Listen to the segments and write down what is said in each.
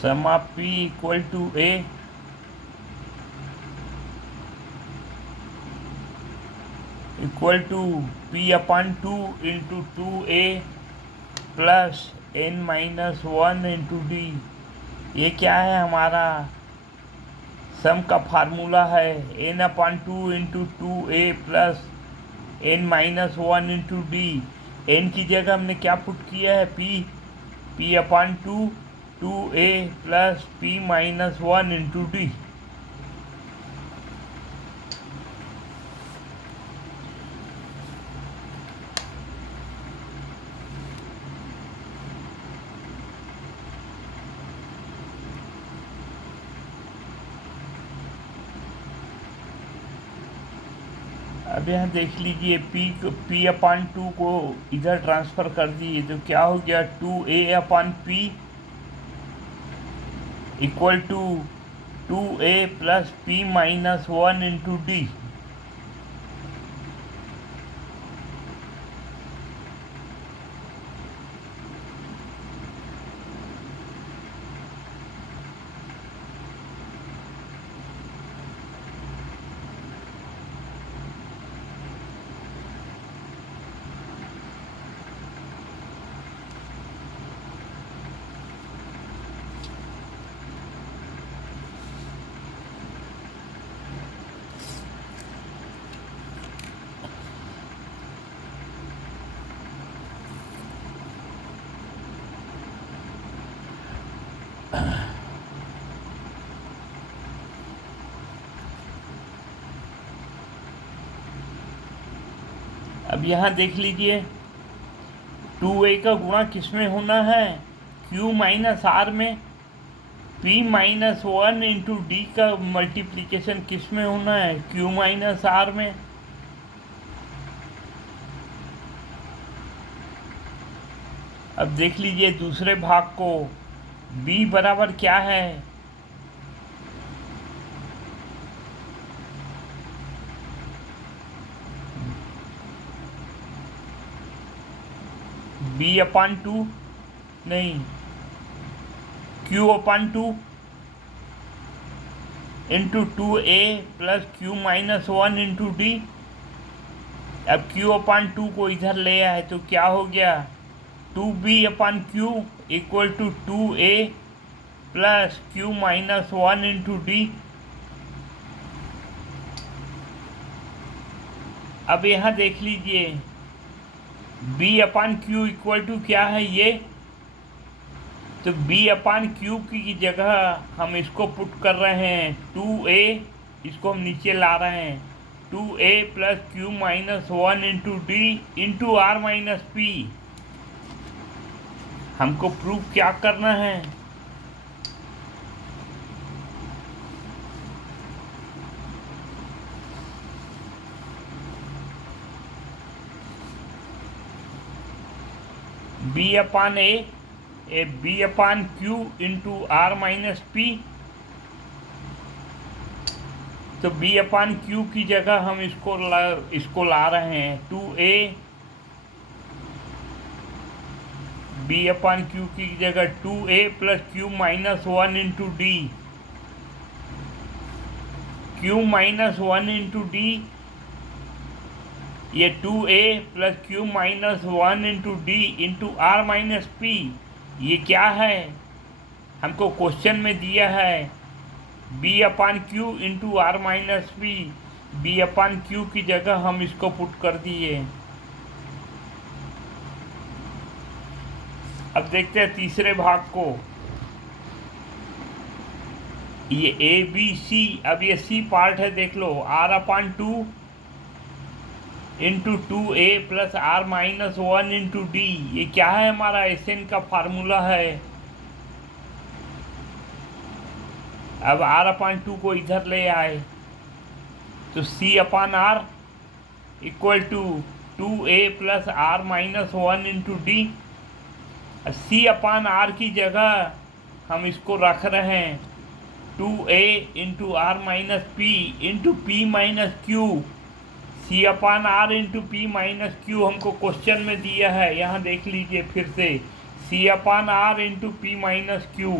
समा P equal to P upon 2 into 2a plus n-1 into D. ये क्या है हमारा सम का फार्मूला है n/2 into 2a plus n-1 into D. n की जगह हमने क्या पुट किया है p/2 2a plus p-1 into D. अब यहाँ देख लीजिए p/2 को इधर ट्रांसफ़र कर दिए तो क्या हो गया 2a/p equal to 2a plus p-1 into D. अब यहाँ देख लीजिए 2a का गुणा किस में होना है q माइनस आर में। p-1 इंटू डी का मल्टीप्लिकेशन किस में होना है q माइनस आर में। अब देख लीजिए दूसरे भाग को b बराबर क्या है b/2 नहीं q/2 into 2a plus q-1 into D. अब q/2 को इधर ले आए तो क्या हो गया 2b/q equal to 2a plus q-1 into D. अब यहाँ देख लीजिए b/q इक्वल टू क्या है ये तो b/q की जगह हम इसको पुट कर रहे हैं 2a, इसको हम नीचे ला रहे हैं 2a plus q-1 into D into R minus P. हमको प्रूफ क्या करना है b/q into R minus P. तो b/q की जगह हम इसको ला रहे हैं 2a b/q की जगह 2a plus q-1 into D. q-1 into D ये 2a plus q-1 into D into R minus P. ये क्या है हमको क्वेश्चन में दिया है b/q into R minus P. b/q की जगह हम इसको पुट कर दिए। अब देखते हैं तीसरे भाग को ये ABC। अब ये C पार्ट है देख लो r/2 into 2a plus r-1 into D. ये क्या है हमारा SN का फार्मूला है। अब r/2 को इधर ले आए तो C/r equal to 2a plus r-1 into D. C/r की जगह हम इसको रख रहे हैं 2a into R minus P into P minus Q. C/r into P minus Q हमको क्वेश्चन में दिया है। यहाँ देख लीजिए फिर से C/r into P minus Q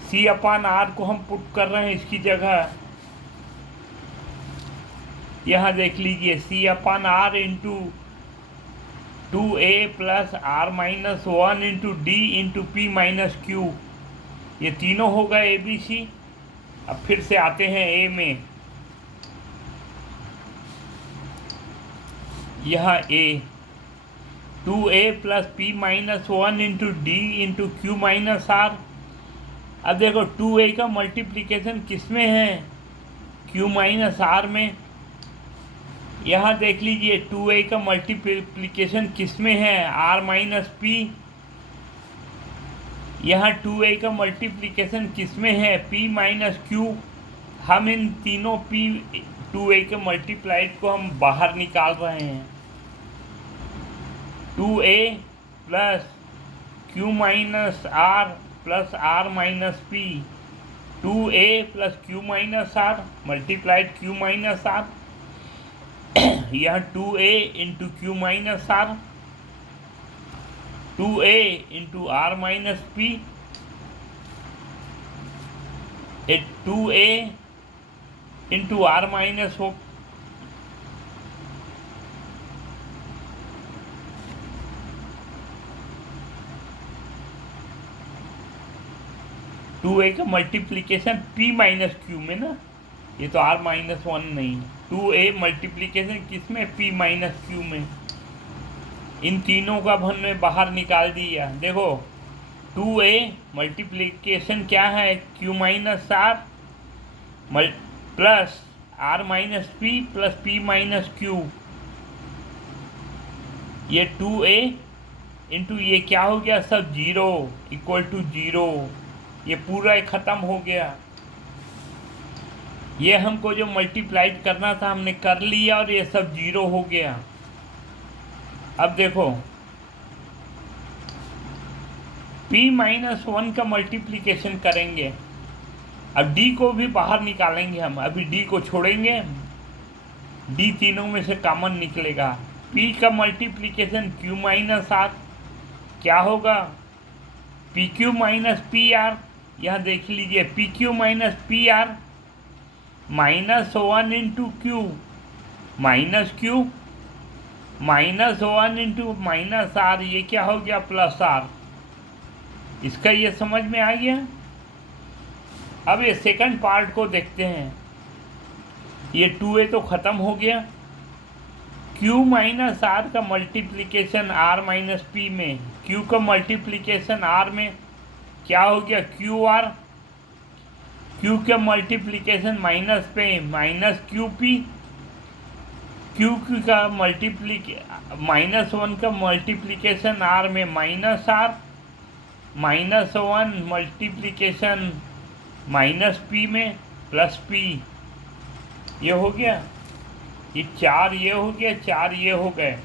C upon R को हम पुट कर रहे हैं इसकी जगह। यहाँ देख लीजिए C upon R into 2a plus R minus 1 into D into P minus Q, ये तीनों हो गए ABC। अब फिर से आते हैं ए में। यहाँ A 2a plus P minus 1 into D into Q minus R. अब देखो 2a का मल्टीप्लिकेशन किस में है? q माइनस आर में। यहाँ देख लीजिए 2a का मल्टीप्लिकेशन किस में है? r minus P. यहाँ 2a का मल्टीप्लिकेशन किस में है? p minus Q. हम इन तीनों p 2a के मल्टीप्लाइड को हम बाहर निकाल रहे हैं। 2a plus q minus R plus R minus P, 2a plus q minus R multiplied q minus R. यह 2a into Q minus R, 2a into R minus P, 2a into R minus हो 2a का multiplication p minus Q में ना, ये तो r minus 1 नहीं, 2a multiplication किस में? p माइनस क्यू में। इन तीनों का हमने बाहर निकाल दिया। देखो 2a मल्टीप्लिकेशन क्या है? q minus R plus r minus P plus p minus Q. ये 2a इंटू ये क्या हो गया? सब 0 इक्वल टू 0। ये पूरा ख़त्म हो गया। ये हमको जो मल्टीप्लाइड करना था हमने कर लिया और ये सब 0 हो गया। अब देखो p माइनस 1 का मल्टीप्लिकेशन करेंगे। अब d को भी बाहर निकालेंगे हम। अभी d को छोड़ेंगे, d तीनों में से कॉमन निकलेगा। p का मल्टीप्लिकेशन q माइनस आर क्या होगा? P Q minus P R. यहाँ देख लीजिए P Q minus P R minus 1 into Q minus Q minus 1 into minus R, ये क्या हो गया? Plus R. इसका ये समझ में आ गया। अब ये सेकंड पार्ट को देखते हैं। ये 2a तो ख़त्म हो गया। q माइनस आर का मल्टीप्लिकेशन r माइनस पी में, q का मल्टीप्लिकेशन r में क्या हो गया? Q R. q का मल्टीप्लिकेशन माइनस पे माइनस क्यू पी, क्यू का माइनस 1 का मल्टीप्लिकेशन r में minus R, minus 1 multiplication minus p में प्लस p। ये हो गया। ये 4 ये हो गया, 4 ये हो गए।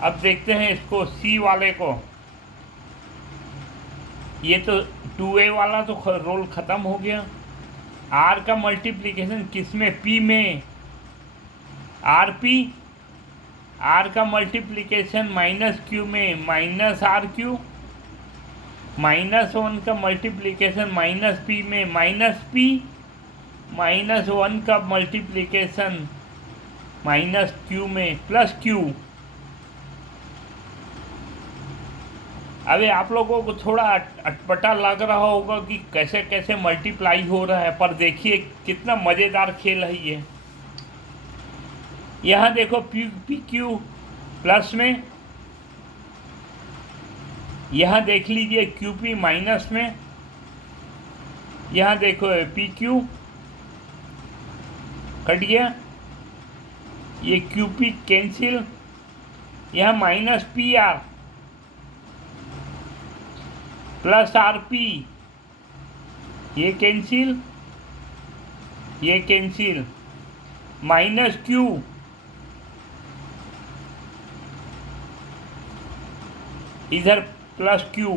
अब देखते हैं इसको C वाले को। ये तो 2a वाला तो रोल ख़त्म हो गया। R का मल्टीप्लिकेशन किस में? P में, RP। R का मल्टीप्लिकेशन माइनस Q में, माइनस RQ। माइनस 1 का मल्टीप्लिकेशन माइनस P में, माइनस P। माइनस 1 का मल्टीप्लिकेशन माइनस Q में, प्लस Q। अबे आप लोगों को थोड़ा अटपटा लग रहा होगा कि कैसे कैसे मल्टीप्लाई हो रहा है, पर देखिए कितना मज़ेदार खेल है ये। यहाँ देखो पी क्यू प्लस में, यहाँ देख लीजिए क्यू पी माइनस में, यहाँ देखो पी क्यू कट गया, ये क्यू पी कैंसिल, यहाँ minus P R plus R P, ये कैंसिल, ये कैंसिल, माइनस क्यू, इधर प्लस क्यू,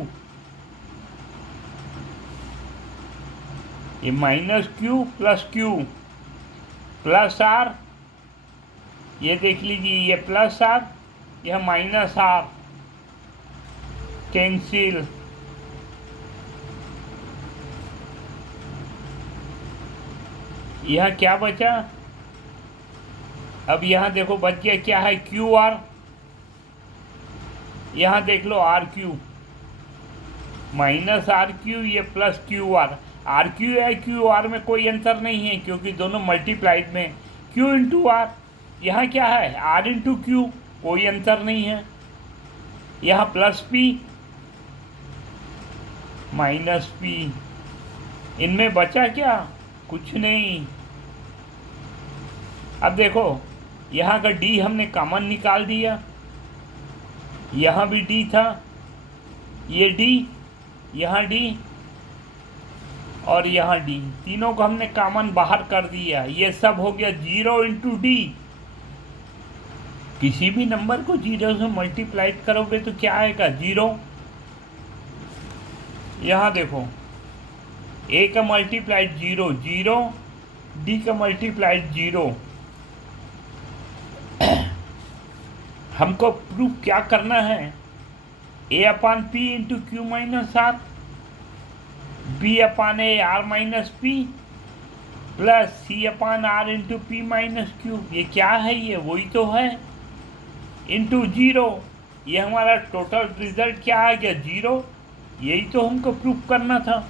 ये minus Q plus Q, plus R, ये देख लीजिए ये प्लस आर, यह माइनस आर, कैंसिल, यहाँ क्या बचा? अब यहाँ देखो बच गया क्या है, क्यू आर। यहाँ देख लो R Q minus R Q, ये plus Q R. R Q है, क्यू आर में कोई अंतर नहीं है क्योंकि दोनों मल्टीप्लाइड में। क्यू इंटू आर, यहाँ क्या है, आर इंटू क्यू, कोई अंतर नहीं है। यहाँ प्लस पी माइनस पी, इनमें बचा क्या, कुछ नहीं। अब देखो यहाँ का डी हमने कॉमन निकाल दिया, यहाँ भी डी था, ये डी, यहाँ डी और यहाँ डी, तीनों को हमने कॉमन बाहर कर दिया। ये सब हो गया 0 इंटू डी। किसी भी नंबर को 0 से मल्टीप्लाई करोगे तो क्या आएगा, 0। यहाँ देखो ए का मल्टीप्लाइड 0 0, डी का मल्टीप्लाइड 0। हमको प्रूफ क्या करना है, A upon P into Q minus R, B upon A R minus P, plus C upon R into P minus Q. ये क्या है, ये वही तो है, इंटू 0। ये हमारा टोटल रिजल्ट क्या आ गया, 0। यही तो हमको प्रूफ करना था।